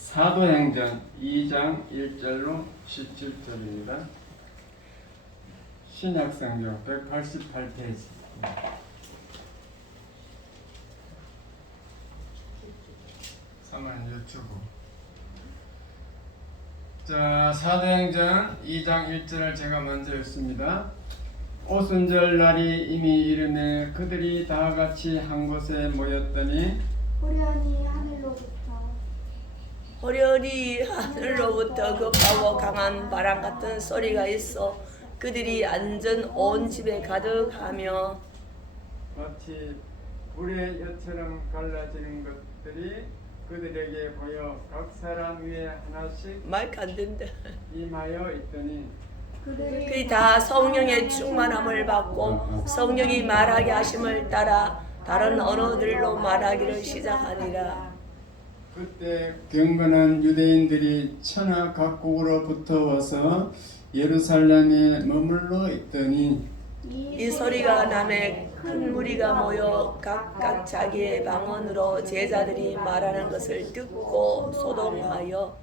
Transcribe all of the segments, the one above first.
사도행전 2장 1절로 17절입니다. 신약성경 188페이지. 사만 유튜브. 자, 사도행전 2장 1절을 제가 먼저 읽습니다. 오순절 날이 이미 이르매 그들이 다 같이 한 곳에 모였더니 호련히 하늘로부터 급하고 강한 바람 같은 소리가 있어 그들이 앉은 온 집에 가득하며 마치 불의 엿처럼 갈라지는 것들이 그들에게 보여 각 사람 위에 하나씩 마이크 안 된다. 임하여 있더니 그들이 다 성령의 충만함을 받고 성령이 말하게 하심을 따라 다른 언어들로 말하기를 시작하니라. 그때 경건한 유대인들이 천하 각국으로부터 와서 예루살렘에 머물러 있더니 이 소리가 나매 큰 무리가 모여 각각 자기의 방언으로 제자들이 말하는 것을 듣고 소동하여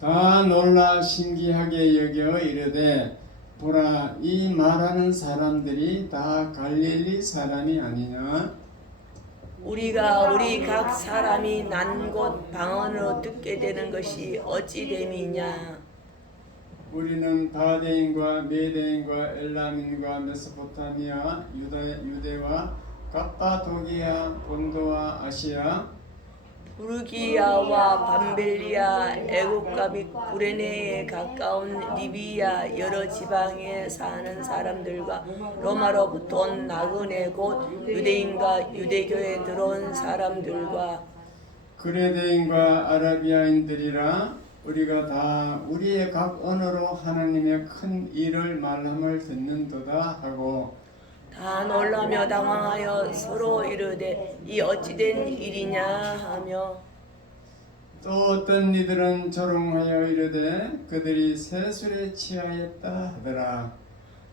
다 놀라 신기하게 여겨 이르되 보라 이 말하는 사람들이 다 갈릴리 사람이 아니냐. 우리가 우리 각 사람이 난 곳 방언으로 듣게 되는 것이 어찌 됨이냐. 우리는 바데인과 메데인과 엘람인과 메소포타미아 유대와 갑바도기아 본도와 아시아 부르기아와 밤벨리아 애국과 및 구레네에 가까운 리비아 여러 지방에 사는 사람들과 로마로부터 온 나그네 곧 유대인과 유대교에 들어온 사람들과 그레데인과 아라비아인들이라 우리가 다 우리의 각 언어로 하나님의 큰 일을 말함을 듣는도다 하고 다 놀라며 당황하여 서로 이르되 이 어찌된 일이냐 하며 또 어떤 이들은 조롱하여 이르되 그들이 세술에 취하였다 하더라.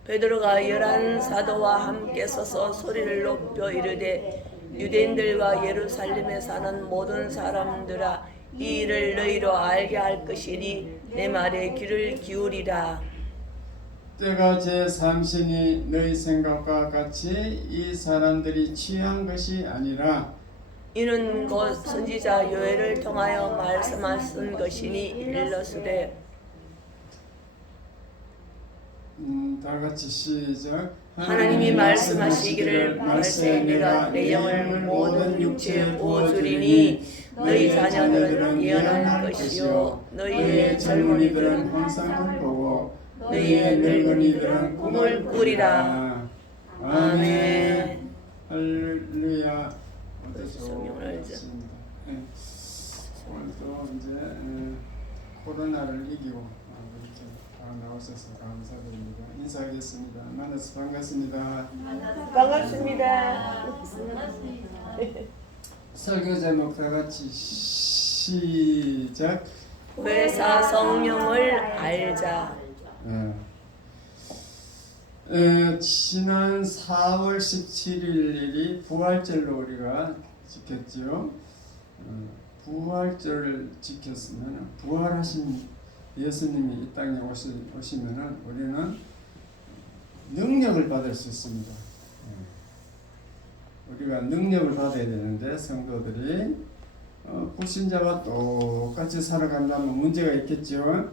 베드로가 11 사도와 함께 서서 소리를 높여 이르되 유대인들과 예루살렘에 사는 모든 사람들아 이 일을 너희로 알게 할 것이니 내 말에 귀를 기울이라. 때가 제3신이 너희 생각과 같이 이 사람들이 취한 것이 아니라 이는 곧 선지자 요엘을 통하여 말씀하신 것이니 일러스되 다 같이 시작. 하나님이 말씀하시기를 말세 내가 내 영을 모든 육체에 부어주리니 너희 자녀들은 예언할 것이요 너희의 젊은이들은 환상을 보고 너희의 늙은이들은 꿈을 꾸리라. 아멘. 할렐루야. 성령을 알자. 오늘도 이제 코로나를 이기고 이렇게 다 나오셔서 감사드립니다. 인사하겠습니다. 만나서 반갑습니다. 반갑습니다. 설교 제목 다 같이 시작. 회사 성령을 알자. 지난 4월 17일이 부활절로 우리가 지켰지요. 부활절을 지켰으면 부활하신 예수님이 이 땅에 오시면은 우리는 능력을 받을 수 있습니다. 우리가 능력을 받아야 되는데 성도들이 불신자와 똑같이 살아간다면 문제가 있겠죠.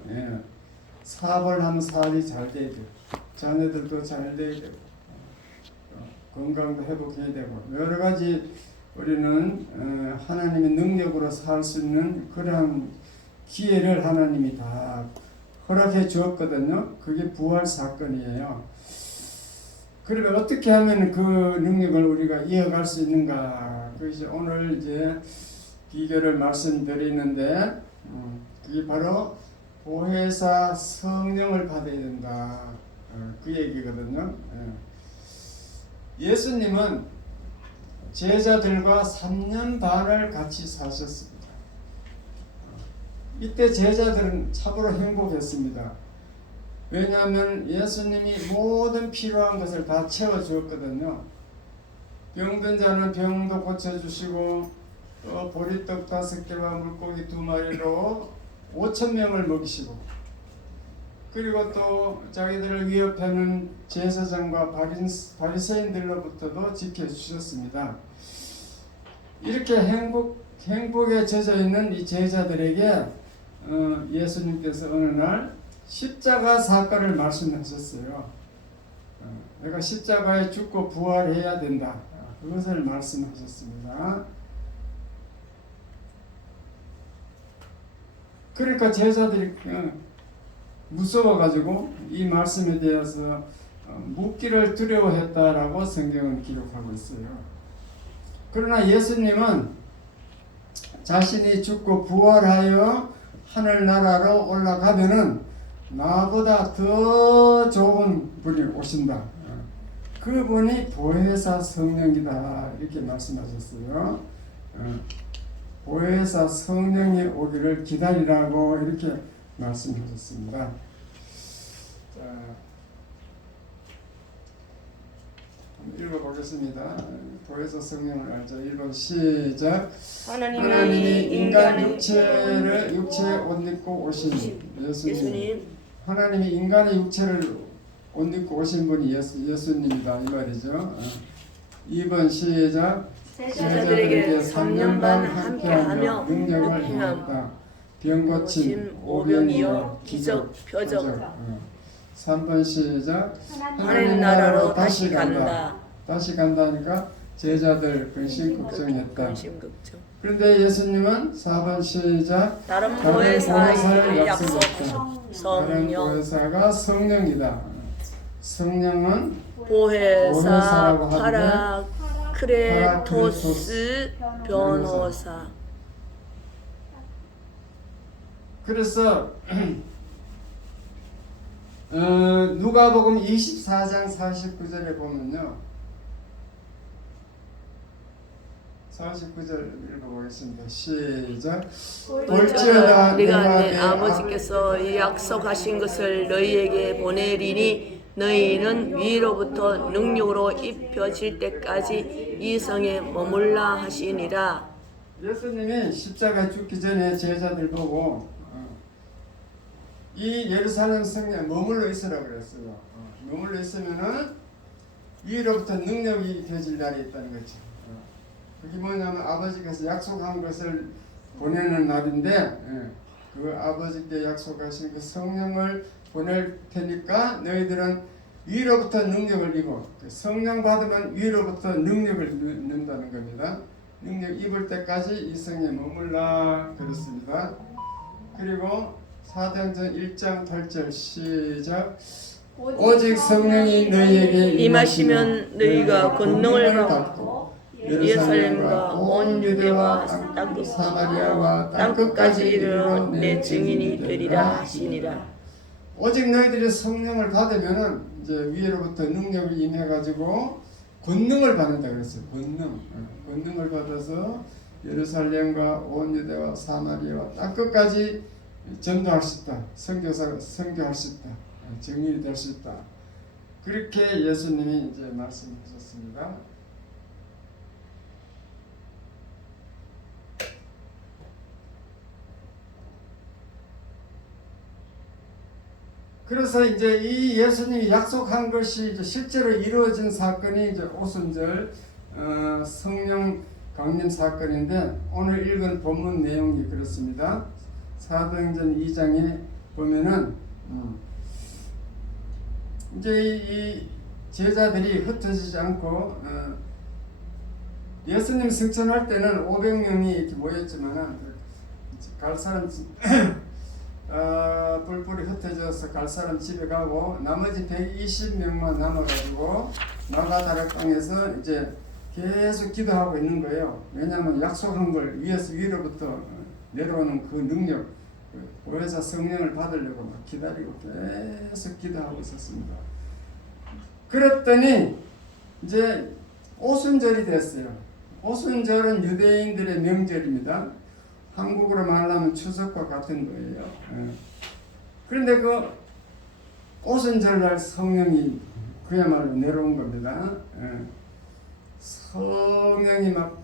사업을 하면 사업이 잘 돼야 되고 자녀들도 잘 돼야 되고 건강도 회복해야 되고 여러 가지 우리는 하나님의 능력으로 살 수 있는 그러한 기회를 하나님이 다 허락해 주었거든요. 그게 부활 사건이에요. 그러면 어떻게 하면 그 능력을 우리가 이어갈 수 있는가? 그것이 오늘 이제 비결을 말씀드리는데 그게 바로 보혜사 성령을 받아야 된다. 그 얘기거든요. 예수님은 제자들과 3년 반을 같이 사셨습니다. 이때 제자들은 참으로 행복했습니다. 왜냐하면 예수님이 모든 필요한 것을 다 채워주었거든요. 병든 자는 병도 고쳐주시고 또 보리떡 5개와 물고기 2마리로 5,000명을 먹이시고, 그리고 또 자기들을 위협하는 제사장과 바리새인들로부터도 지켜주셨습니다. 이렇게 행복에 젖어 있는 이 제자들에게 예수님께서 어느 날 십자가 사건을 말씀하셨어요. 내가 십자가에 죽고 부활해야 된다. 그것을 말씀하셨습니다. 그러니까 제자들이 무서워가지고 이 말씀에 대해서 묻기를 두려워했다라고 성경은 기록하고 있어요. 그러나 예수님은 자신이 죽고 부활하여 하늘나라로 올라가면은 나보다 더 좋은 분이 오신다. 그분이 보혜사 성령이다. 이렇게 말씀하셨어요. 보혜사 성령이 오기를 기다리라고 이렇게 말씀하셨습니다. 자, 한번 읽어보겠습니다. 보혜사 성령을 알죠. 1번 시작. 하나님이 인간 육체에 옷 입고 오신 예수님. 하나님이 인간의 육체를 옷 입고 오신 분이 예수님이다 이 말이죠. 2번 시작. 제자들에게 3년 반 함께하며 능력을 행했다. 병 고침, 오병이어, 기적, 표적. 3번 시작. 하나님 나라로 다시 간다. 다시 간다니까 제자들 근심 걱정했다. 근심 걱정. 그런데 예수님은 4번 시작. 다른 보혜사를 약속했다. 다른 성령. 보혜사가 성령이다. 성령은 보혜사, 보혜사라고 하는데 파라크레토스 변호사. 그래서 누가복음 24장 49절에 보면요. 49절 읽어보겠습니다. 시작. 볼지어다 내가 내 아버지께서 약속하신 것을 너희에게 보내리니 너희는 위로부터 능력으로 입혀질 때까지 이 성에 머물라 하시니라. 예수님이 십자가 죽기 전에 제자들 보고 이 예루살렘 성에 머물러 있으라 그랬어요. 머물러 있으면은 위로부터 능력이 입혀질 날이 있다는 거죠. 그게 뭐냐면 아버지께서 약속한 것을 보내는 날인데 그 아버지께 약속하신 그 성령을 보낼 테니까 너희들은 위로부터 능력을 입어. 성령 받으면 위로부터 능력을 넣는다는 겁니다. 능력 입을 때까지 이 성에 머물라 그렇습니다. 그리고 사도행전 1장 8절 시작. 오직 성령이 너희에게 임하시면 너희가 권능을 받고 예루살렘과 온 유대와 땅끝 사마리아와 땅끝까지 이르러 내 증인이 되리라 하시니라. 오직 너희들이 성령을 받으면은 이제 위로부터 능력을 임해가지고 권능을 받는다 그랬어요. 권능을 받아서 예루살렘과 온 유대와 사마리아와 땅끝까지 전도할 수 있다. 선교할 수 있다. 증인이 될 수 있다. 그렇게 예수님이 이제 말씀하셨습니다. 그래서 이제 이 예수님이 약속한 것이 이제 실제로 이루어진 사건이 이제 오순절 성령 강림 사건인데 오늘 읽은 본문 내용이 그렇습니다. 사도행전 2장에 보면은 이제 이 제자들이 흩어지지 않고 예수님 승천할 때는 500명이 이렇게 모였지만은 갈 사람 뿔뿔이 흩어져서 갈 사람 집에 가고 나머지 120명만 남아가지고 마가다락 땅에서 이제 계속 기도하고 있는 거예요. 왜냐하면 약속한 걸 위로부터 내려오는 그 능력, 보혜사 성령을 받으려고 막 기다리고 계속 기도하고 있었습니다. 그랬더니 이제 오순절이 됐어요. 오순절은 유대인들의 명절입니다. 한국으로 말하면 추석과 같은 거예요. 그런데 그 오순절날 성령이 그야말로 내려온 겁니다. 성령이 막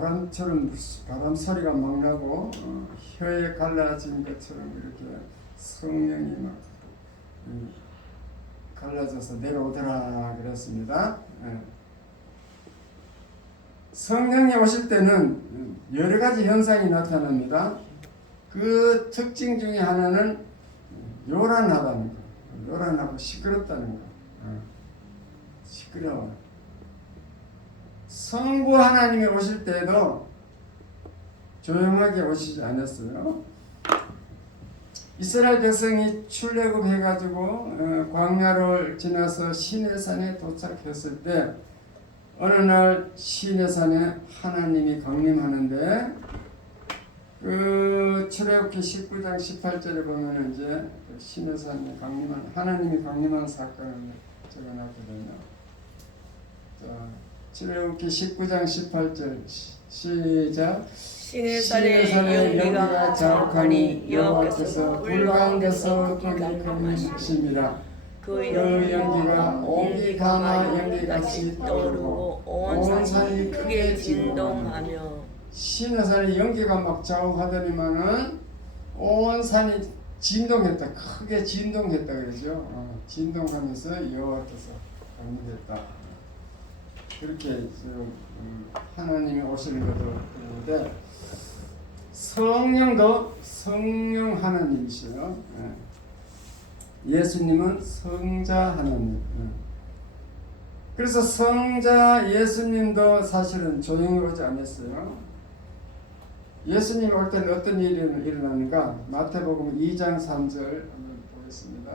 바람처럼 바람 소리가 막 나고 혀에 갈라진 것처럼 이렇게 성령이 막 갈라져서 내려오더라 그랬습니다. 성령이 오실 때는 여러 가지 현상이 나타납니다. 그 특징 중에 하나는 요란하다는 거, 요란하고 시끄럽다는 거, 시끄러워. 성부 하나님이 오실 때도 조용하게 오시지 않았어요. 이스라엘 백성이 출애굽해가지고 광야를 지나서 시내산에 도착했을 때 어느 날 시내산에 하나님이 강림하는데 그 출애굽기 19장 18절에 보면 이제 시내산에 강림한 하나님이 강림한 사건을 적어놨거든요. 자, 출애굽기 19장 18절 시작. 시내산에 연기가 자욱하니 여호와께서 불 가운데서 불이 감하십니다. 그 연기가 온기 가마 연기같이 떠오르고 온 산이 크게 진동하며 시내산에 연기가 막 자욱하더니만은 온 산이 진동했다. 크게 진동했다 그러죠. 진동하면서 여호와께서 강림했다. 그렇게 하나님이 오시는 것도 그런데 성령도 성령 하나님이시요. 예수님은 성자 하나님. 그래서 성자 예수님도 사실은 조용히 오지 않았어요. 예수님이 올 때는 어떤 일이 일어나는가? 마태복음 2장 3절 한번 보겠습니다.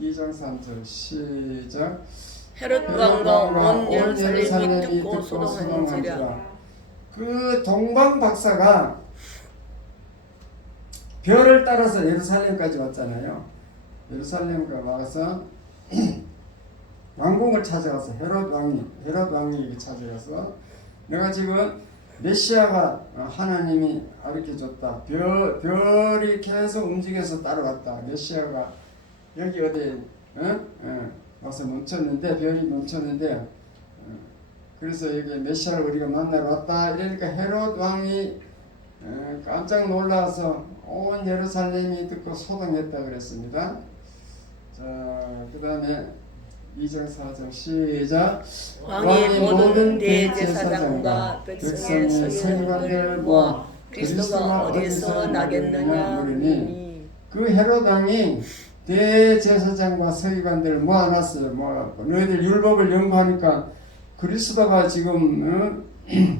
2장 3절 시작. 헤롯 왕과 온 예루살렘이 듣고 소동한지라. 그 동방 박사가 별을 따라서 예루살렘까지 왔잖아요. 예루살렘에 와서 왕궁을 찾아가서 헤롯 왕이 찾아가서 내가 지금 메시아가 하나님이 가르쳐줬다. 별이 계속 움직여서 따라왔다. 메시아가 여기 어디 와서 멈췄는데 별이 멈췄는데 그래서 여기 메시아를 우리가 만나러 왔다. 이러니까 헤롯 왕이 깜짝 놀라서 온 예루살렘이 듣고 소동했다 그랬습니다. 자, 그 다음에 2장 4절 시작. 왕이 모든 대제사장과 백성의 서기관들을 모아 그리스도가 어디서 나겠느냐 물으니 그 헤롯 왕이 대제사장과 서기관들을 모아놨어요. 너희들 율법을 연구하니까 그리스도가 지금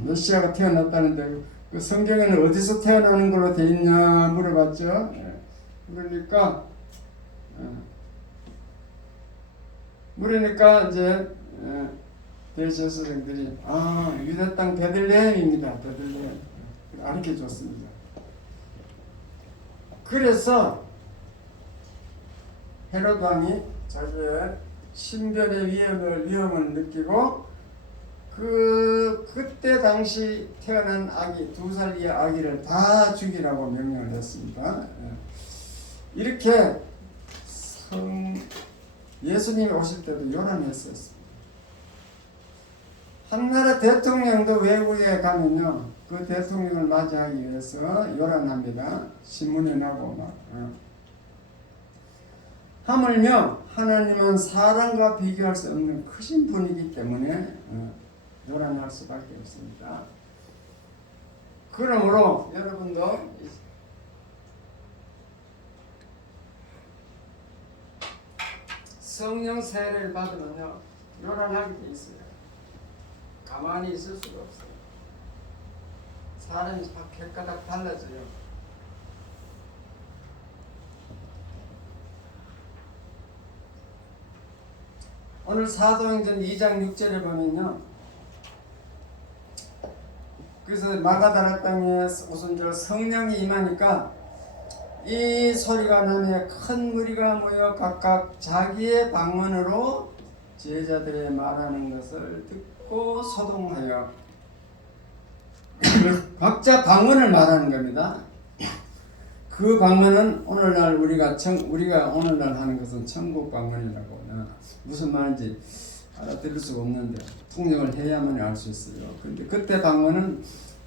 메시아가 태어났다는데 그 성경에는 어디서 태어나는 걸로 돼 있냐 물어봤죠. 그러니까 이제 대제사장들이 유다 땅 베들레헴입니다. 베들레헴 가르쳐 줬습니다. 그래서 헤롯 왕이 자기의 신변의 위험을 느끼고 그때 당시 태어난 아기 2살의 아기를 다 죽이라고 명령을 했습니다. 이렇게 예수님이 오실 때도 요란했었습니다. 한 나라 대통령도 외국에 가면요 그 대통령을 맞이하기 위해서 요란합니다. 신문에 나고 막. 하물며 하나님은 사람과 비교할 수 없는 크신 분이기 때문에 요란할 수밖에 없습니다. 그러므로 여러분도 성령 세례를 받으면요 요란하게 돼 있어요. 가만히 있을 수가 없어요. 사람이 막 객가닥 달라져요. 오늘 사도행전 2장 6절에 보면요. 그래서 마가다라 땅에 오순절 성령이 임하니까 이 소리가 나며 큰 무리가 모여 각각 자기의 방언으로 제자들의 말하는 것을 듣고 소동하여 각자 방언을 말하는 겁니다. 그 방언은 오늘날 우리가 오늘날 하는 것은 천국 방언이라고. 무슨 말인지 알아들을 수가 없는데 통역을 해야만 알 수 있어요. 근데 그때 방언은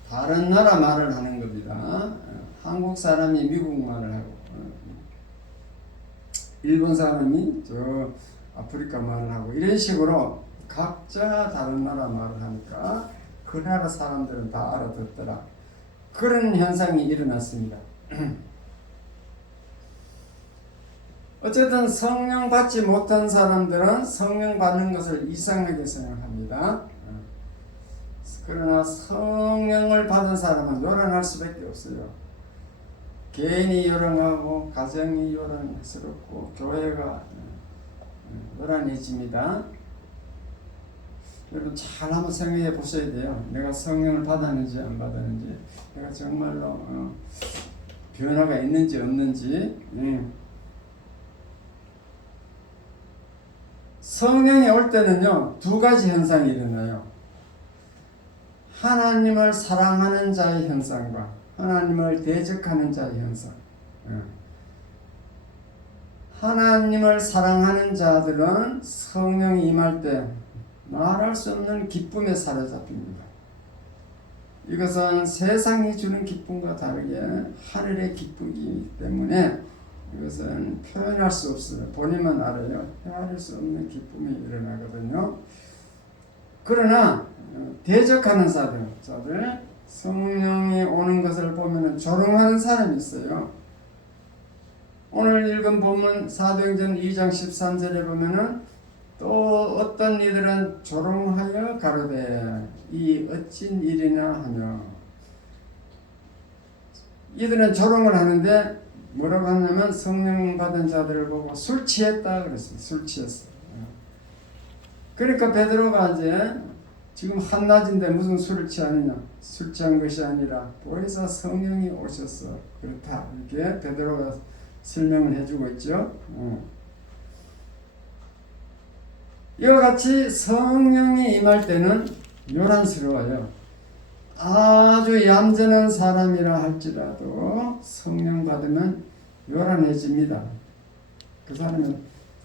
다른 나라 말을 하는 겁니다. 한국 사람이 미국 말을 하고 일본 사람이 저 아프리카 말을 하고 이런 식으로 각자 다른 나라 말을 하니까 그 나라 사람들은 다 알아듣더라. 그런 현상이 일어났습니다. 어쨌든 성령 받지 못한 사람들은 성령 받는 것을 이상하게 생각합니다. 그러나 성령을 받은 사람은 요란할 수밖에 없어요. 개인이 요란하고 가정이 요란스럽고 교회가 요란해집니다. 여러분 잘 한번 생각해 보셔야 돼요. 내가 성령을 받았는지 안 받았는지, 내가 정말로 변화가 있는지 없는지. 성령이 올 때는요, 두 가지 현상이 일어나요. 하나님을 사랑하는 자의 현상과 하나님을 대적하는 자의 현상. 하나님을 사랑하는 자들은 성령이 임할 때 말할 수 없는 기쁨에 사로잡힙니다. 이것은 세상이 주는 기쁨과 다르게 하늘의 기쁨이기 때문에 이것은 표현할 수 없어요. 본인만 알아요. 헤아릴 수 없는 기쁨이 일어나거든요. 그러나 대적하는 자들 성령이 오는 것을 보면 조롱하는 사람이 있어요. 오늘 읽은 본문 사도행전 2장 13절에 보면은 또 어떤 이들은 조롱하여 가로되 이 어찐 일이냐 하며, 이들은 조롱을 하는데 뭐라고 하냐면 성령 받은 자들을 보고 술 취했다 그랬어요. 술 취했어. 그러니까 베드로가 이제 지금 한낮인데 무슨 술을 취하느냐, 술 취한 것이 아니라 보혜사 성령이 오셨어 그렇다, 이렇게 베드로가 설명을 해주고 있죠. 이와 같이 성령이 임할 때는 요란스러워요. 아주 얌전한 사람이라 할지라도 성령 받으면 요란해집니다. 그 사람은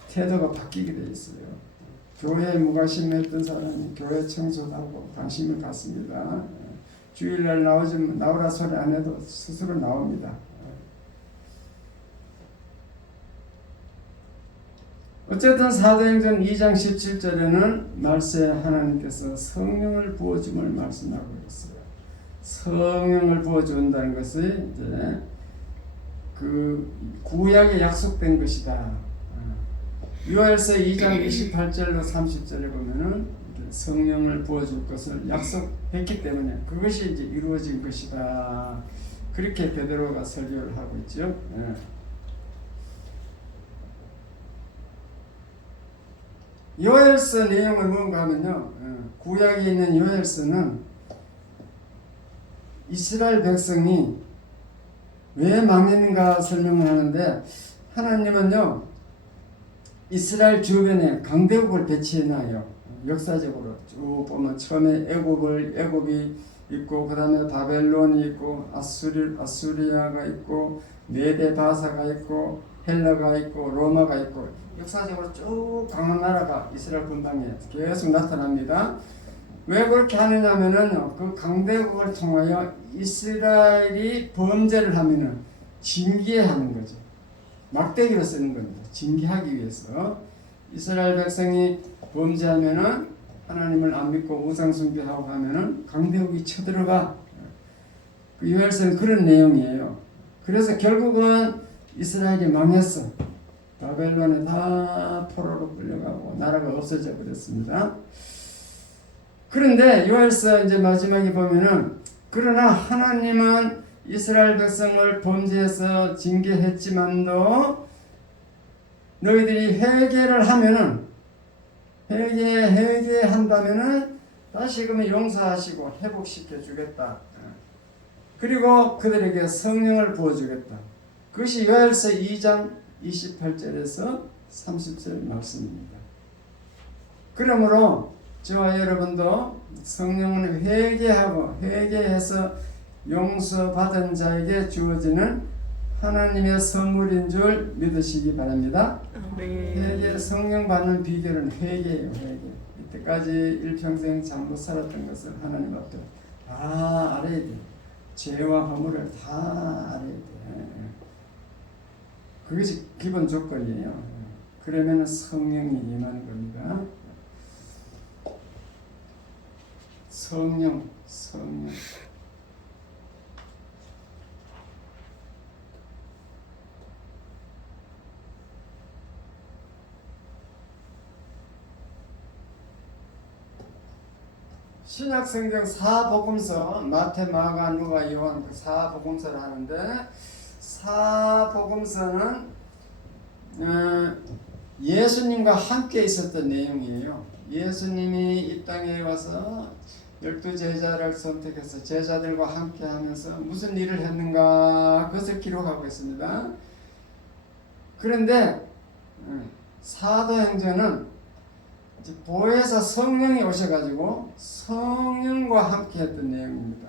태도가 바뀌게 돼 있어요. 교회에 무관심했던 사람이 교회 청소도 하고 관심을 갖습니다. 주일날 나오라 소리 안 해도 스스로 나옵니다. 어쨌든 사도행전 2장 17절에는 말세 하나님께서 성령을 부어줌을 말씀하고 있어요. 성령을 부어준다는 것이 이제 그 구약에 약속된 것이다. 요엘서 2장 28절로 30절에 보면은 성령을 부어줄 것을 약속했기 때문에 그것이 이제 이루어진 것이다. 그렇게 베드로가 설교를 하고 있죠. 요엘서 내용을 뭔가 하면요, 구약에 있는 요엘서는 이스라엘 백성이 왜 망했는가 설명을 하는데, 하나님은요 이스라엘 주변에 강대국을 배치해놔요. 역사적으로 쭉 보면 처음에 애굽이 있고, 그 다음에 바벨론이 있고, 아수리아가 있고, 메데바사가 있고, 헬라가 있고, 로마가 있고, 역사적으로 쭉 강한 나라가 이스라엘 군방에 계속 나타납니다. 왜 그렇게 하느냐면은 그 강대국을 통하여 이스라엘이 범죄를 하면은 징계해 하는 거죠. 막대기로 쓰는 겁니다. 징계하기 위해서. 이스라엘 백성이 범죄하면은 하나님을 안 믿고 우상 숭배하고 하면은 강대국이 쳐들어가. 그 요엘서는 그런 내용이에요. 그래서 결국은 이스라엘이 망했어. 바벨론에 다 포로로 끌려가고 나라가 없어져 버렸습니다. 그런데 요엘서 이제 마지막에 보면은, 그러나 하나님은 이스라엘 백성을 범죄해서 징계했지만도 너희들이 회개를 하면은, 회개한다면은 다시금 용서하시고 회복시켜 주겠다. 그리고 그들에게 성령을 부어주겠다. 그것이 요엘서 2장 28절에서 30절 말씀입니다. 그러므로 저와 여러분도 성령을 회개해서 용서받은 자에게 주어지는 하나님의 선물인 줄 믿으시기 바랍니다. 아멘. 성령 받는 비결은 회개예요. 이때까지 일평생 잘못 살았던 것을 하나님 앞에 다 알아야 돼. 죄와 허물을 다 알아야 돼. 그것이 기본 조건이에요. 그러면 성령이 임하는 겁니다. 성령. 신약 성경 사복음서 마태, 마가, 누가, 요한 그 사복음서를 하는데 사복음서는 예수님과 함께 있었던 내용이에요. 예수님이 이 땅에 와서 12 제자를 선택해서 제자들과 함께 하면서 무슨 일을 했는가 그것을 기록하고 있습니다. 그런데 사도행전은 보혜사 성령이 오셔가지고 성령과 함께 했던 내용입니다.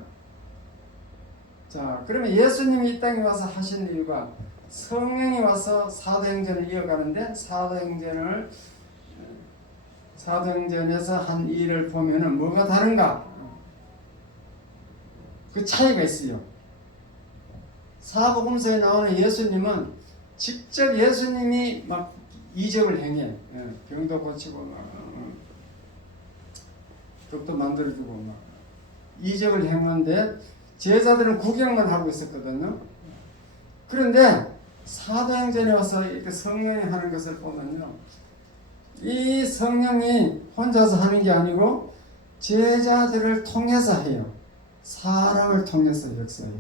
자, 그러면 예수님이 이 땅에 와서 하신 일과 성령이 와서 사도행전을 이어가는데 사도행전에서 한 일을 보면은 뭐가 다른가? 그 차이가 있어요. 사복음서에 나오는 예수님은 직접 예수님이 막 이적을 행해. 병도 고치고 막 족도 만들어주고 막 이적을 행하는데 제자들은 구경만 하고 있었거든요. 그런데 사도행전에 와서 이렇게 성령이 하는 것을 보면요, 이 성령이 혼자서 하는 게 아니고 제자들을 통해서 해요. 사람을 통해서 역사해요.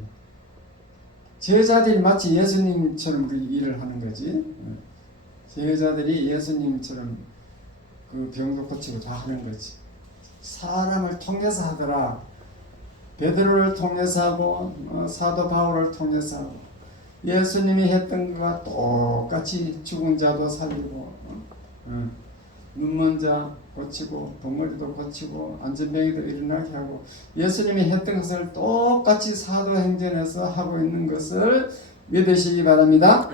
제자들이 마치 예수님처럼 우리 일을 하는 거지. 제자들이 예수님처럼 그 병도 고치고 다 하는 거지. 사람을 통해서 하더라. 베드로를 통해서 하고 사도 바울을 통해서 하고 예수님이 했던 것과 똑같이 죽은 자도 살리고 눈먼 자 고치고 덩어리도 고치고 안전병이도 일어나게 하고 예수님이 했던 것을 똑같이 사도행전에서 하고 있는 것을 믿으시기 바랍니다.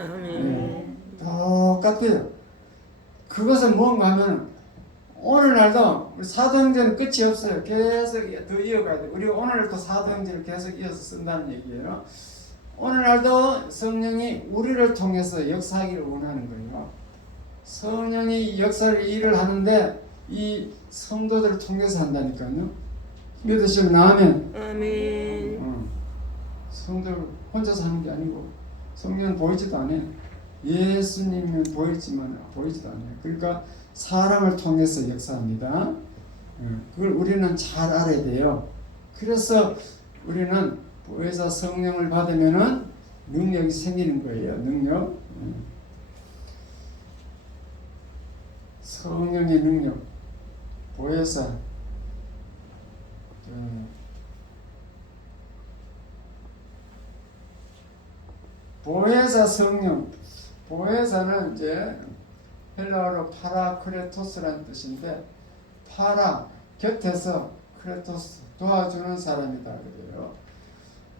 똑같아요. 그것은 뭔가 하면 오늘날도 우리 사도행전은 끝이 없어요. 계속 더 이어가야 돼요. 우리 오늘도 사도행전을 계속 이어서 쓴다는 얘기예요. 오늘날도 성령이 우리를 통해서 역사하기를 원하는 거예요. 성령이 역사를 일을 하는데 이 성도들을 통해서 한다니까요. 믿으시면 아멘. 아멘. 성도를 혼자서 하는 게 아니고 성령은 보이지도 않아요. 예수님은 보이지만 보이지도 않아요. 그러니까 사람을 통해서 역사합니다. 그걸 우리는 잘 알아야 돼요. 그래서 우리는 보혜사 성령을 받으면은 능력이 생기는 거예요. 능력. 성령의 능력. 보혜사. 보혜사 성령. 보혜사는 이제 헬라어로 파라크레토스라는 뜻인데 파라 곁에서 크레토스 도와주는 사람이다 그래요.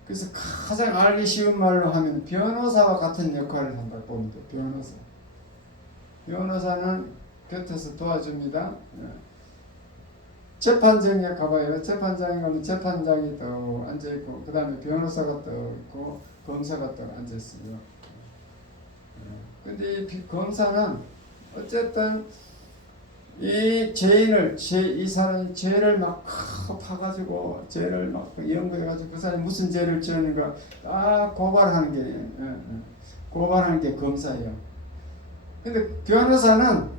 그래서 가장 알기 쉬운 말로 하면 변호사와 같은 역할을 한다고 보면 돼요. 변호사는 곁에서 도와줍니다. 재판장에 가봐요. 재판장에 가면 재판장이 또 앉아있고 그 다음에 변호사가 또 있고 검사가 또 앉아있어요. 근데 이 검사는 어쨌든 이 죄인을 이 사람이 죄를 막 파가지고 죄를 막 연구해가지고 그 사람이 무슨 죄를 지었는가 다 고발하는 게 검사예요. 근데 변호사는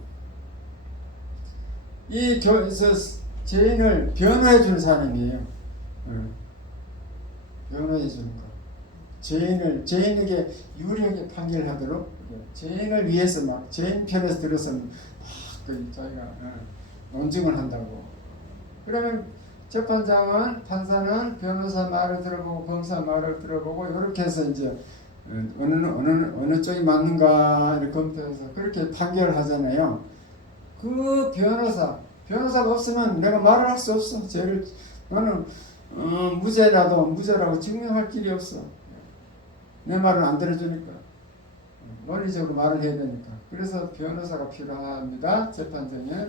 이 죄인을 변호해 주는 사람이에요. 변호해 주는 거. 죄인에게 유리하게 판결하도록 죄인을 위해서 막 죄인 편에서 들어서 자기가 논증을 한다고. 그러면 재판장은 판사는 변호사 말을 들어보고 검사 말을 들어보고 이렇게 해서 이제 어느 쪽이 맞는가 이렇게 검토해서 그렇게 판결을 하잖아요. 그 변호사가 없으면 내가 말을 할 수 없어. 나는 무죄라고 증명할 길이 없어. 내 말은 안 들어주니까. 논리적으로 말을 해야 되니까. 그래서 변호사가 필요합니다. 재판장에.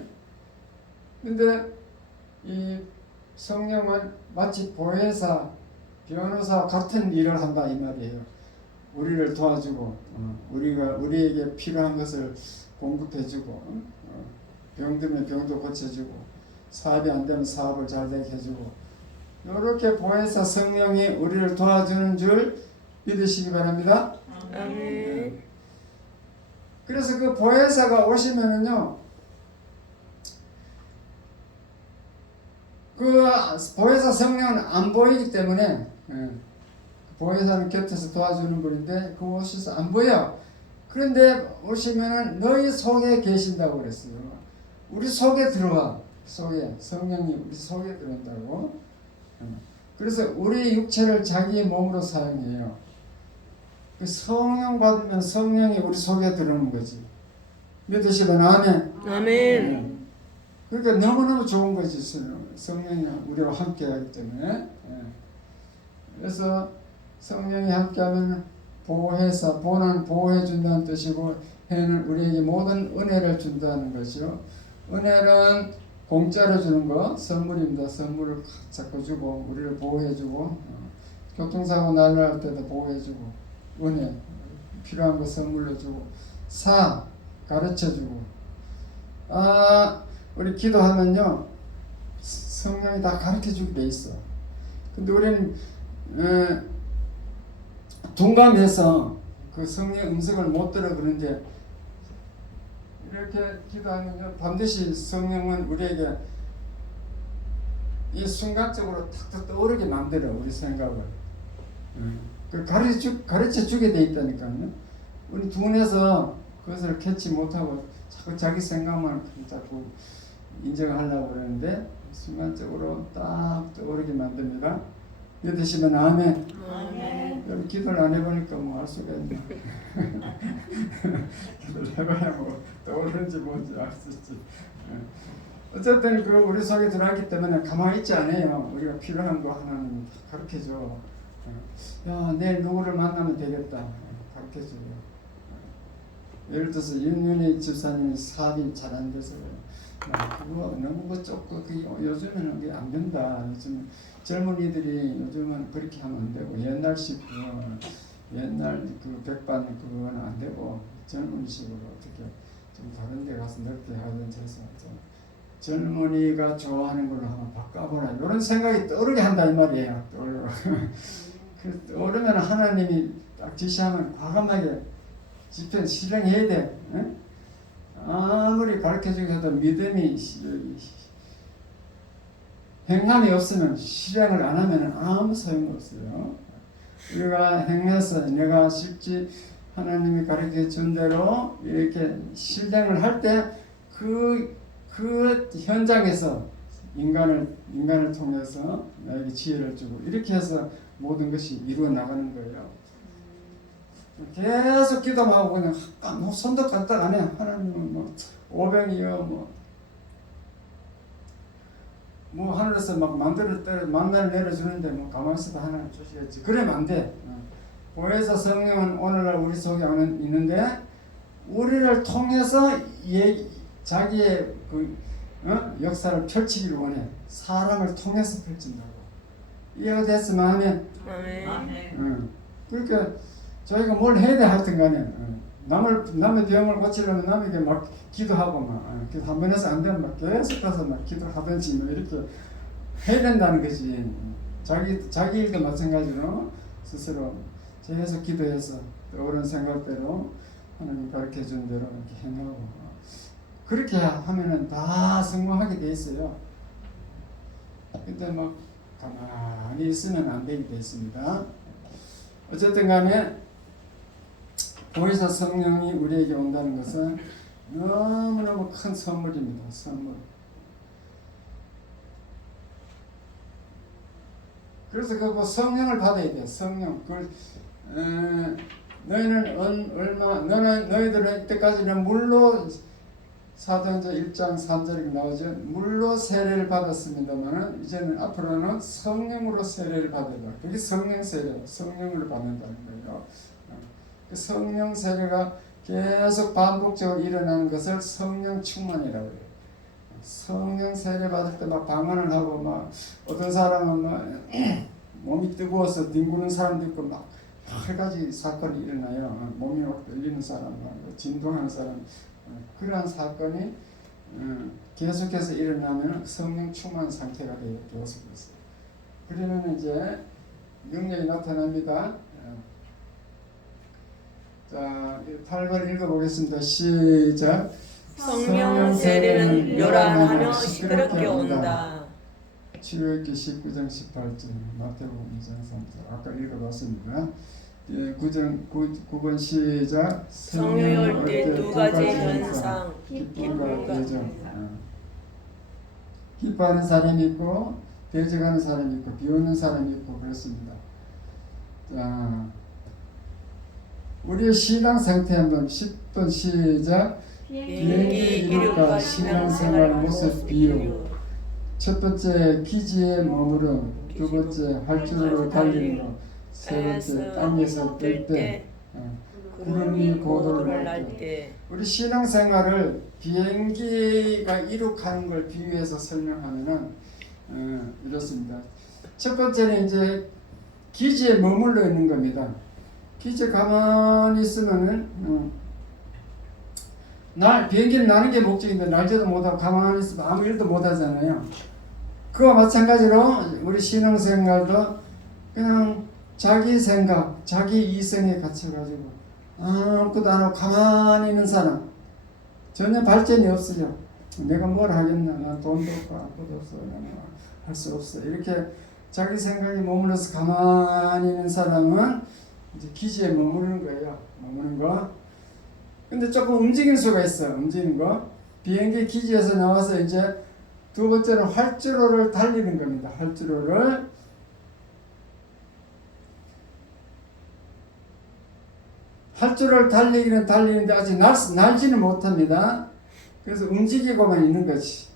근데 이 성령은 마치 보혜사, 변호사 같은 일을 한다 이 말이에요. 우리를 도와주고 우리에게 필요한 것을 공급해주고 병들면 병도 고쳐주고 사업이 안 되면 사업을 잘 되게 해주고 이렇게 보혜사 성령이 우리를 도와주는 줄 믿으시기 바랍니다. 아멘. 그래서 그 보혜사가 오시면은요, 그 보혜사 성령은 안 보이기 때문에 보혜사는 곁에서 도와주는 분인데 그 오셔서 안 보여. 그런데 오시면은 너희 속에 계신다고 그랬어요. 우리 속에 들어와. 속에 성령이 우리 속에 들어온다고. 그래서 우리 육체를 자기의 몸으로 사용해요. 그 성령 받으면 성령이 우리 속에 들어오는 거지. 믿으시면 아멘. 아멘. 그러니까 너무너무 좋은 거지. 성령이 우리와 함께 하기 때문에. 그래서 성령이 함께하면 보혜사, 보는 보호해 준다는 뜻이고 해는 우리에게 모든 은혜를 준다는 것이요. 은혜는 공짜로 주는 거, 선물입니다. 선물을 자꾸 주고 우리를 보호해 주고 교통사고 날날 때도 보호해 주고 은혜, 필요한 거 선물로 주고 사, 가르쳐 주고 우리 기도하면요 성령이 다 가르쳐 주게 돼 있어. 근데 우리는 둔감해서 그 성령 음성을 못 들어 그런데 이렇게 기도하면요 반드시 성령은 우리에게 이 순간적으로 탁탁 떠오르게 만들어 우리 생각을. 그 가르쳐 주게 돼 있다니까요. 우리 둔해서 그것을 캐치 못하고 자꾸 자기 생각만 자꾸 인정하려고 그러는데 순간적으로 딱 떠오르게 만듭니다. 믿으시면 아멘. 아멘. 여러분 기도를 안 해보니까 뭐 알 수가 있나. 기도를 해봐야 뭐 떠오르는지 뭔지 알 수 있지. 어쨌든 그 우리 속에 들어왔기 때문에 가만히 있지 않아요. 우리가 필요한 거 하나는 가르쳐줘. 야 내일 누구를 만나면 되겠다. 가르쳐줘요. 예를 들어서 윤윤희 집사님이 사업이 잘 안 돼서 그거 너무 좁고 요즘에는 그게 안 된다. 요즘 젊은이들이 요즘은 그렇게 하면 안 되고 옛날식 옛날 그 백반 그거는 안 되고 젊은이식으로 어떻게 좀 다른 데 가서 넓게 하든지 해서 젊은이가 좋아하는 걸로 한번 바꿔보라 이런 생각이 떠오르게 한다 이 말이에요. 그 떠오르면 하나님이 딱 지시하면 과감하게 집행 실행해야 돼. 응? 아무리 가르쳐주기 해도 믿음이 행함이 없으면 실행을 안 하면 아무 소용 없어요. 우리가 행해서 내가 쉽지 하나님이 가르쳐 준 대로 이렇게 실행을 할 때 그 현장에서 인간을 통해서 나에게 지혜를 주고 이렇게 해서 모든 것이 이루어 나가는 거예요. 계속 기도만 하고 그냥 손도 까딱 안 해. 하나님은 뭐 500이요 뭐 하늘에서 막 만나를 내려주는데 뭐 가만히 있어도 하나님 주시겠지. 그러면 안 돼. 보혜사 성령은 오늘날 우리 속에 있는데 우리를 통해서 자기의 그 역사를 펼치기를 원해. 사람을 통해서 펼친다고. 이해가 됐으면 하면 아멘. 그러니까 저희가 뭘 해야 돼 하여튼 간에 남의 병을 고치려면 남에게 막 기도하고 막 기도 한 번 해서 안 되면 막 계속 가서 막 기도하든지 뭐 이렇게 해야 된다는 거지. 자기 일도 마찬가지로 스스로 계속 기도해서 옳은 생각대로 하나님 가르쳐 준 대로 이렇게 행하고 그렇게 하면은 다 성공하게 돼 있어요. 근데 막 가만히 있으면 안 되게 돼 있습니다. 어쨌든 간에 보혜사 성령이 우리에게 온다는 것은 너무너무 큰 선물입니다. 선물. 그래서 그 성령을 받아야 돼. 성령. 너희들은 이때까지는 물로 사도행전 1장 3절에 나오죠. 물로 세례를 받았습니다만 이제는 앞으로는 성령으로 세례를 받아야 돼. 그게 성령 세례, 성령으로 받는다는 거예요. 그 성령 세례가 계속 반복적으로 일어나는 것을 성령 충만이라고 해요. 성령 세례 받을 때 막 방언을 하고 막 어떤 사람은 막 몸이 뜨거워서 뒹구는 사람도 있고 막 여러 가지 사건이 일어나요. 몸이 막 떨리는 사람, 막 진동하는 사람, 그러한 사건이 계속해서 일어나면 성령 충만 상태가 되어서 그렇습니다. 그러면 이제 능력이 나타납니다. 자, 8번 읽어보겠습니다. 시작. 성령 세례는 요란하며 시끄럽게 온다. 출애굽기 19장 18절, 마태복음 2장 3절. 아까 읽어봤습니다. 9번 시작. 성령이 올 때 두 가지 현상, 기쁨과 대적. 기뻐하는 사람이 있고 대적하는 사람이 있고 비웃는 사람이 있고 그렇습니다. 자, 우리의 신앙 상태 한번 10번 시작. 비행기 이륙과 신앙생활 모습 비유. 첫 번째 기지에 머무르, 두 번째 활주로로 달리는 것, 세 번째 땅에서 뜰 때, 구름이 고도를 날 때. 우리 신앙생활을 비행기가 이륙하는 걸 비유해서 설명하면은 이렇습니다. 첫 번째는 이제 기지에 머물러 있는 겁니다. 기지에 가만히 있으면은 비행기는 나는 게 목적인데 날지도 못하고 가만히 있으면 아무 일도 못하잖아요. 그와 마찬가지로 우리 신앙생활도 그냥 자기 생각, 자기 이성에 갇혀가지고 아무것도 안 하고 가만히 있는 사람, 전혀 발전이 없어요. 내가 뭘 하겠나, 나 돈도 없고 아무것도 없어, 할 수 없어. 이렇게 자기 생각에 머물러서 가만히 있는 사람은 이제 기지에 머무르는 거예요. 머무는 거. 근데 조금 움직일 수가 있어요. 움직이는 거. 비행기 기지에서 나와서 이제 두 번째는 활주로를 달리는 겁니다. 활주로를 달리기는 달리는데 아직 날지는 못합니다. 그래서 움직이고만 있는 거지.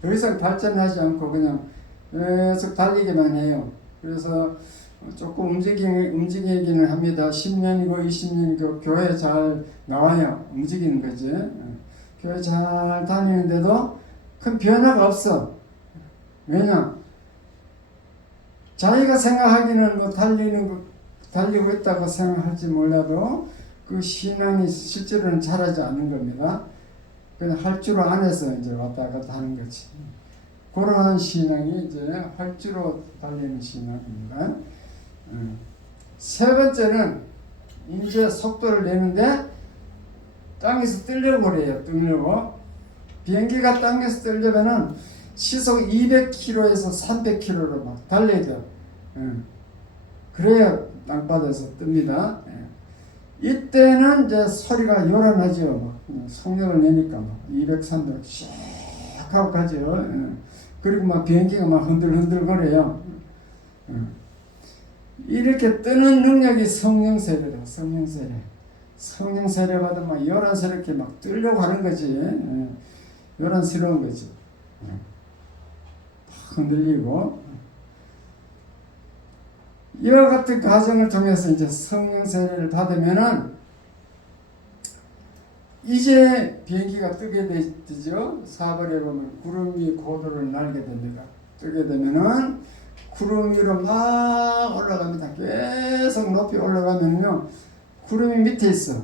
더 이상 발전하지 않고 그냥 계속 달리기만 해요. 그래서 조금 움직이기는 합니다. 10년이고 20년이고 교회 잘 나와요. 움직이는 거지. 교회 잘 다니는데도 큰 변화가 없어. 왜냐? 자기가 생각하기는 뭐 달리고 있다고 생각할지 몰라도 그 신앙이 실제로는 자라지 않는 겁니다. 그냥 활주로 안에서 이제 왔다 갔다 하는 거지. 그러한 신앙이 이제 활주로 달리는 신앙입니다. 세 번째는 이제 속도를 내는데 땅에서 뜨려고 그래요. 비행기가 땅에서 뜨려면은 시속 200km에서 300km로 막 달려야 돼요. 그래야 땅바닥에서 뜹니다. 이때는 이제 소리가 요란하죠. 성령을 내니까 막 200, 300 씩 하고 가죠. 그리고 막 비행기가 막 흔들흔들 거려요. 이렇게 뜨는 능력이 성령 세례다. 성령 세례 받으면 막 요란스럽게 막 뜨려고 하는 거지. 요란스러운 거지. 흔들리고. 이와 같은 과정을 통해서 이제 성령 세례를 받으면은 이제 비행기가 뜨게 되죠. 4번에 보면 구름 위 고도를 날게 됩니다. 뜨게 되면은 구름 위로 막 올라갑니다. 계속 높이 올라가면요, 구름이 밑에 있어.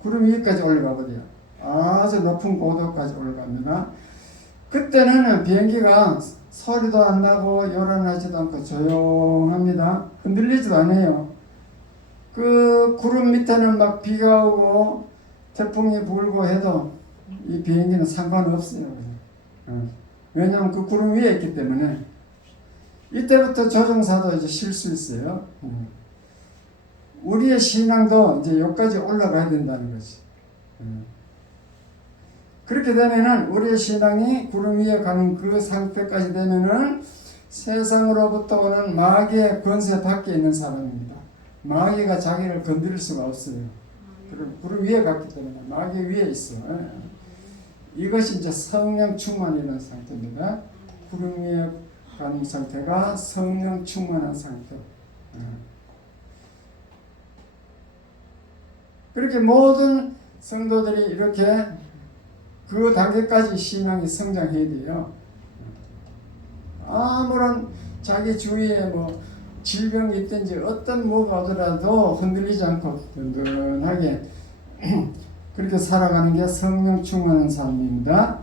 구름 위까지 올라가 버려요. 아주 높은 고도까지 올라갑니다. 그때는 비행기가 소리도 안 나고 요란하지도 않고 조용합니다. 흔들리지도 않아요. 그 구름 밑에는 막 비가 오고 태풍이 불고 해도 이 비행기는 상관없어요. 왜냐하면 그 구름 위에 있기 때문에. 이때부터 조종사도 이제 쉴 수 있어요. 우리의 신앙도 이제 여기까지 올라가야 된다는 거지. 그렇게 되면은 우리의 신앙이 구름 위에 가는 그 상태까지 되면은 세상으로부터 오는 마귀의 권세 밖에 있는 사람입니다. 마귀가 자기를 건드릴 수가 없어요. 구름 위에 갔기 때문에 마귀 위에 있어. 이것이 이제 성령 충만이라는 상태입니다. 구름 위에 가는 상태가 성령 충만한 상태. 그렇게 모든 성도들이 이렇게 그 단계까지 신앙이 성장해야 돼요. 아무런 자기 주위에 뭐 질병이 있든지 어떤 뭐가 오더라도 흔들리지 않고 든든하게 그렇게 살아가는 게 성령 충만한 삶입니다.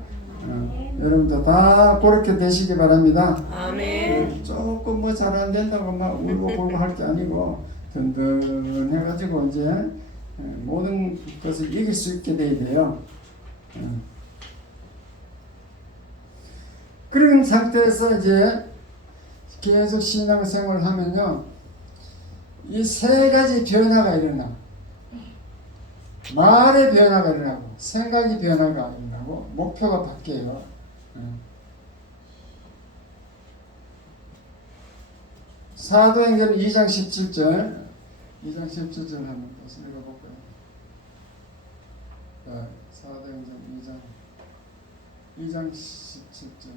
여러분도 다 그렇게 되시기 바랍니다. 아멘. 조금 뭐 잘 안 된다고 막 울고 불고 할 게 아니고 든든해가지고 이제 모든 것을 이길 수 있게 돼야 돼요. 그런 상태에서 이제 계속 신앙생활을 하면요, 이 세 가지 변화가 일어나. 말의 변화가 일어나고, 생각이 변화가 일어나고, 목표가 바뀌어요. 사도행전 2장 17절, 2장 17절 한번 다시 읽어볼까요? 자, 사도행전 2장 17절.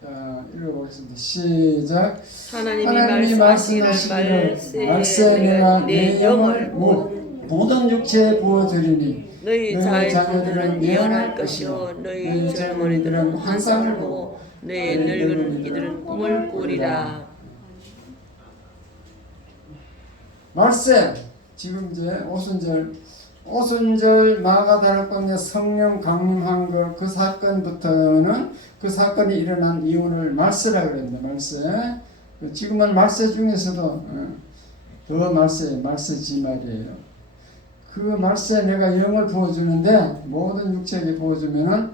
자, 읽어보겠습니다. 시작. 하나님이 말씀하시기를 말세 내가 내 영을 모든 육체에 부어주리니 너희 자녀들은 예언할 것이요 너희 젊은이들은 환상을 보고 너희 늙은 이들은 꿈을 꾸리라. 말세 지금 이제 오순절 마가다락방에 성령 강림한 그 사건부터는 그 사건이 일어난 이유를 말세라 그랬는데 말세. 지금은 말세 중에서도 더 말세지 말이에요. 그 말세에 내가 영을 부어주는데 모든 육체에게 부어주면은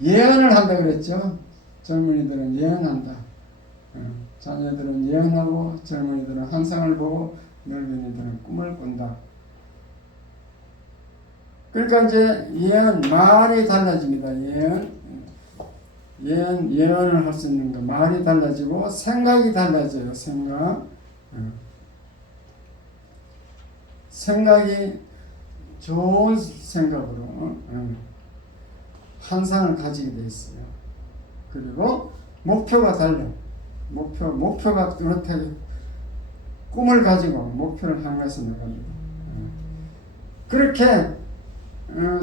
예언을 한다 그랬죠. 젊은이들은 예언한다. 자녀들은 예언하고 젊은이들은 환상을 보고 늙은이들은 꿈을 꾼다. 그러니까 이제 예언, 말이 달라집니다. 예언을 할 수 있는 거, 말이 달라지고 생각이 달라져요. 생각이 좋은 생각으로 환상을 가지게 돼 있어요. 그리고 목표가 달라. 목표가 그렇게 꿈을 가지고 목표를 향해서 나갑니다. 그렇게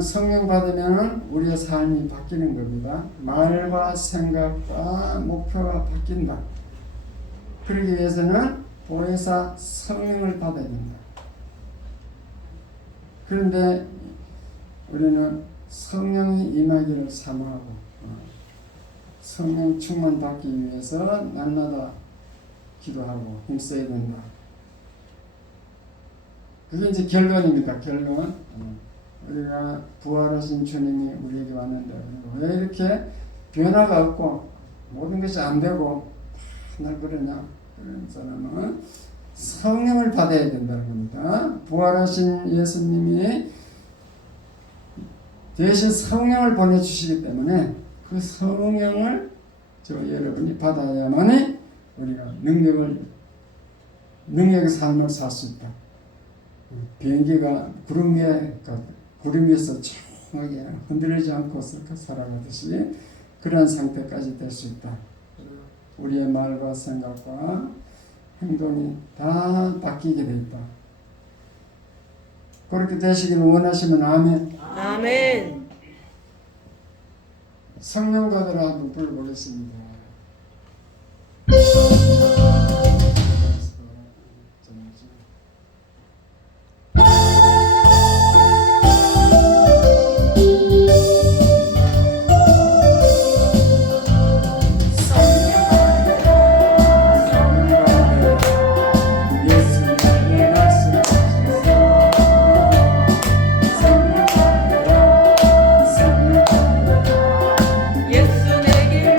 성령 받으면 우리의 삶이 바뀌는 겁니다. 말과 생각과 목표가 바뀐다. 그러기 위해서는 보혜사 성령을 받아야 된다. 그런데 우리는 성령이 임하기를 사모하고 성령 충만 받기 위해서 날마다 기도하고 힘써야 된다. 그게 이제 결론입니다. 결론. 우리가 부활하신 주님이 우리에게 왔는데 왜 이렇게 변화가 없고 모든 것이 안 되고 나 그러냐? 그런 사람은 성령을 받아야 된다는 겁니다. 부활하신 예수님이 대신 성령을 보내주시기 때문에 그 성령을 여러분이 받아야만이 우리가 능력의 삶을 살 수 있다. 비행기가 구름 위에서 조용하게 흔들리지 않고 살아가듯이 그런 상태까지 될 수 있다. 우리의 말과 생각과 행동이 다 바뀌게 돼 있다. 그렇게 되시기를 원하시면 아멘. 아멘. 성령 받으라 한번 불러보겠습니다. 예수 내게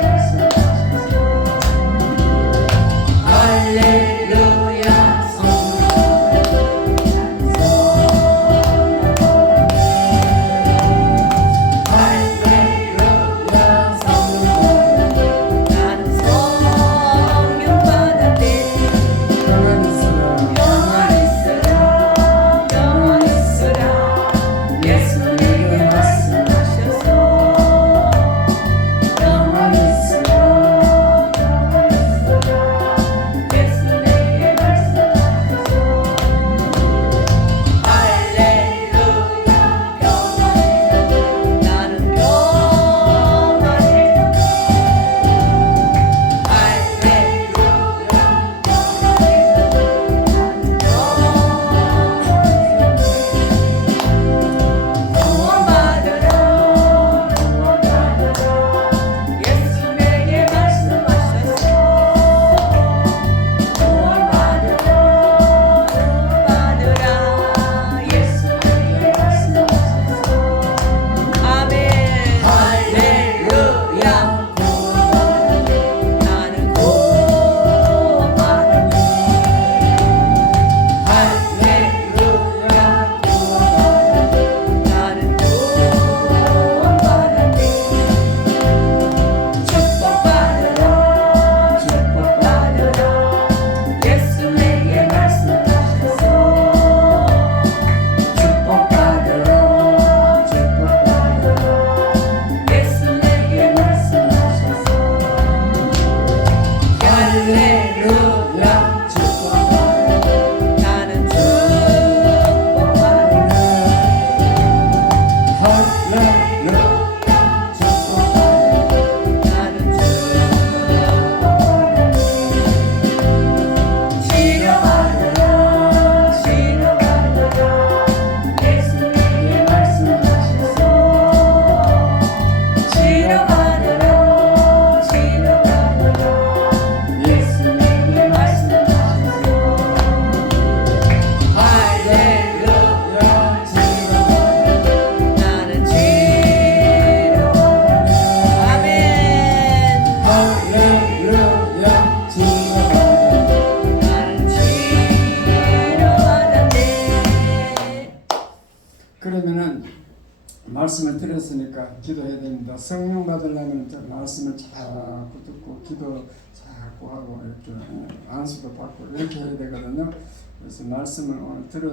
말씀을 들었으니까 기도해야 됩니다. 성령 받으려면 말씀을 자꾸 듣고 기도 자꾸 하고 이렇게 안수도 받고 이렇게 해야 되거든요. 그래서 말씀을 오늘 들어